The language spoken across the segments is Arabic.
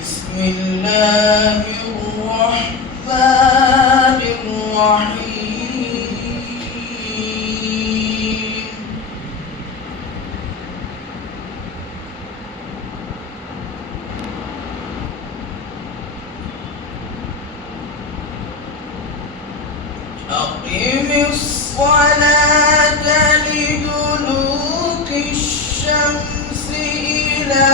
بسم الله الرحمن الرحيم أقم الصلاة لدلوك الشمس إلى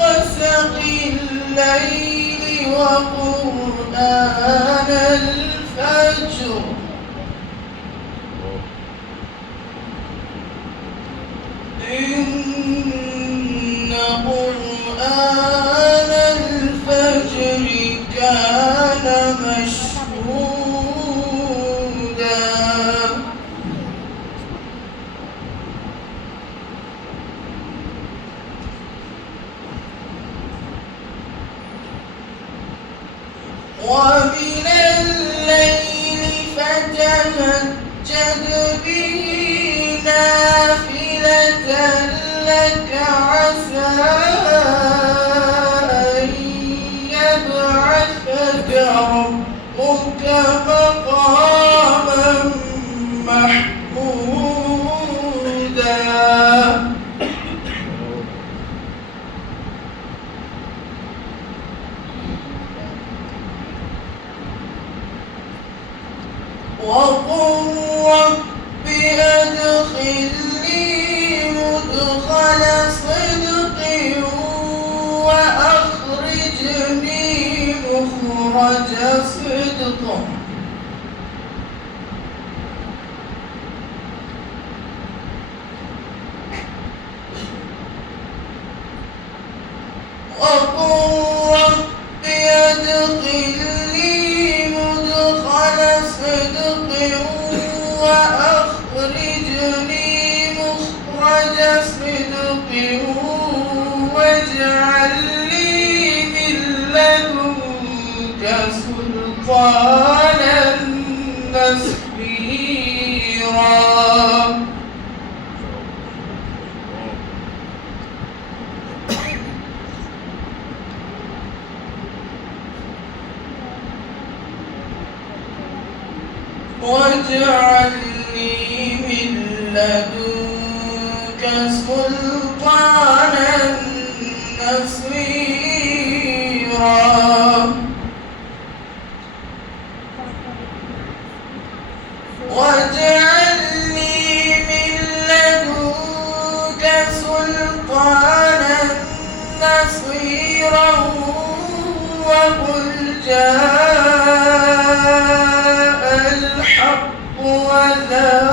غسق الليل وقرآن الفجر إن قرآن الفجر كان مشهودا ومن الليل فتهجد به نافلة لك عسى أن يبعثك ربك مقاما محمودا وقل رب أدخلني مدخل صدق وأخرجني مخرج صدق وقل رب أدخلني مدخل صدق وأخرجني مخرج صدق واجعل لي من لدنك سلطانا نصيرا واجعل لي من لدنك سلطانا نصيرا واجعل لي من لدنك سلطانا نصيرا وقل جاء الحق وذاق